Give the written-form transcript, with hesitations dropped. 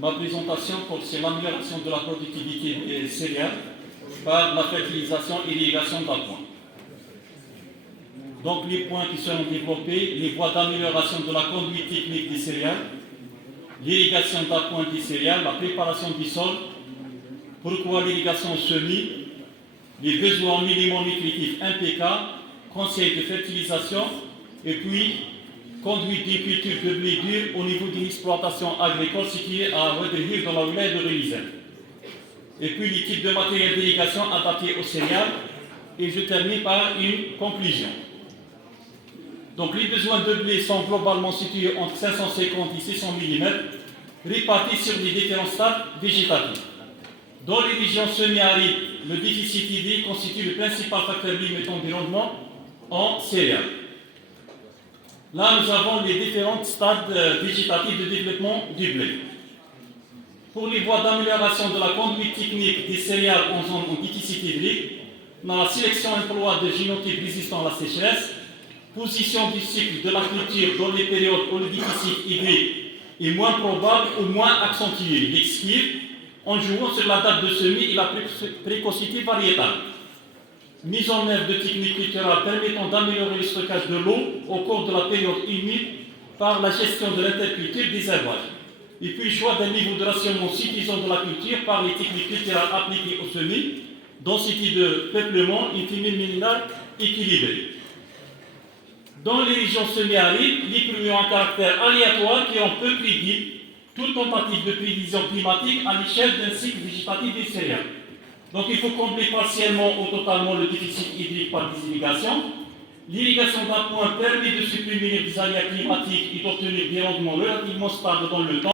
Ma présentation porte sur l'amélioration de la productivité des céréales par la fertilisation et l'irrigation d'appoint. Donc les points qui seront développés, les voies d'amélioration de la conduite technique des céréales, l'irrigation d'appoint des céréales, la préparation du sol, pourquoi l'irrigation au semis, les besoins minimums nutritifs MPK, conseils de fertilisation, et puis conduite d'une culture de blé dur au niveau d'une exploitation agricole située à Wedderhill dans la wilaya de Renisel. Et puis les types de matériel d'irrigation adaptés aux céréales, et je termine par une conclusion. Donc les besoins de blé sont globalement situés entre 550 et 600 mm, répartis sur les différents stades végétatifs. Dans les régions semi-arides, le déficit hydrique constitue le principal facteur limitant du rendement en céréales. Là, nous avons les différents stades végétatifs de développement du blé. Pour les voies d'amélioration de la conduite technique des céréales en zone en déficit hydrique, dans la sélection emploi de génotypes résistants à la sécheresse, position du cycle de la culture dans les périodes où le déficit hydrique est moins probable ou moins accentué, l'excuse, en jouant sur la date de semis et la précocité variétale. Mise en œuvre de techniques culturales permettant d'améliorer le stockage de l'eau au cours de la période humide par la gestion de l'interculture des herbages. Et puis choix d'un niveau de rationnement suffisant de la culture par les techniques culturales appliquées au semis, densité de peuplement et timide minéral équilibré. Dans les régions semi-arides, les pluies ont un caractère aléatoire qui est peu prédit toute tentative de prévision climatique à l'échelle d'un cycle végétatif des céréales. Donc il faut combler partiellement ou totalement le déficit hydrique par des irrigations. L'irrigation d'appoint permet de supprimer les aléas climatiques et d'obtenir des rendements relativement stables dans le temps.